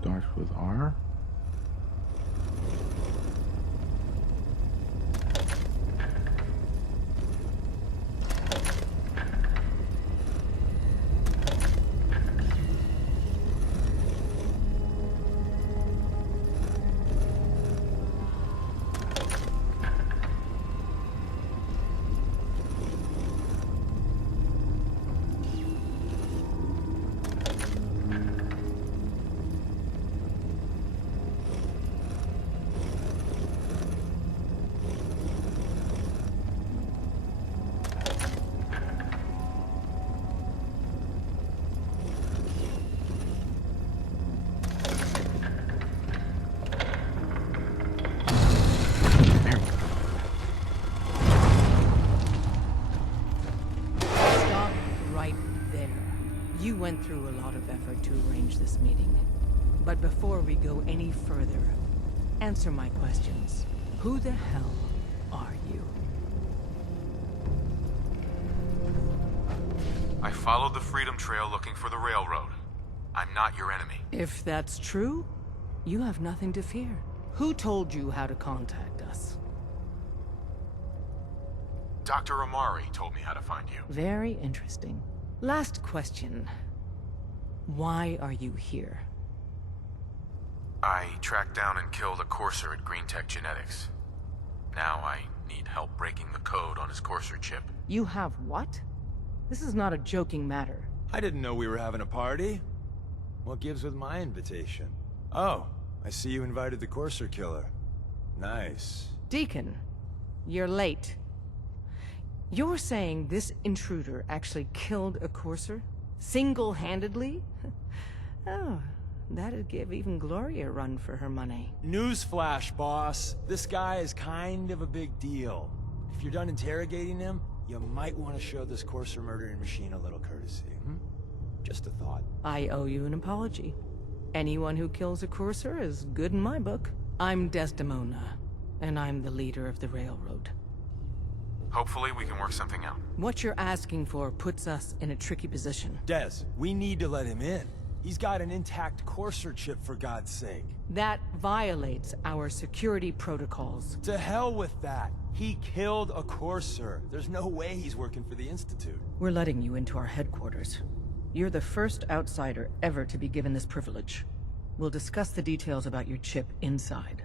starts with R. Stop right there. You went through a lot of effort to arrange this meeting. But before we go any further, answer my questions. Who the hell are you? I followed the Freedom Trail looking for the railroad. I'm not your enemy. If that's true, you have nothing to fear. Who told you how to contact us? Dr. Amari told me how to find you. Very interesting. Last question. Why are you here? I tracked down and killed a courser at GreenTech Genetics. Now I need help breaking the code on his courser chip. You have what? This is not a joking matter. I didn't know we were having a party. What gives with my invitation? Oh, I see you invited the Courser killer. Nice. Deacon, you're late. You're saying this intruder actually killed a courser? Single-handedly? Oh, that'd give even Gloria a run for her money. Newsflash, boss. This guy is kind of a big deal. If you're done interrogating him, you might want to show this Courser murdering machine a little courtesy. Just a thought. I owe you an apology. Anyone who kills a courser is good in my book. I'm Desdemona, and I'm the leader of the railroad. Hopefully we can work something out. What you're asking for puts us in a tricky position. Des, we need to let him in. He's got an intact Courser chip, for God's sake. That violates our security protocols. To hell with that. He killed a Courser. There's no way he's working for the Institute. We're letting you into our headquarters. You're the first outsider ever to be given this privilege. We'll discuss the details about your chip inside.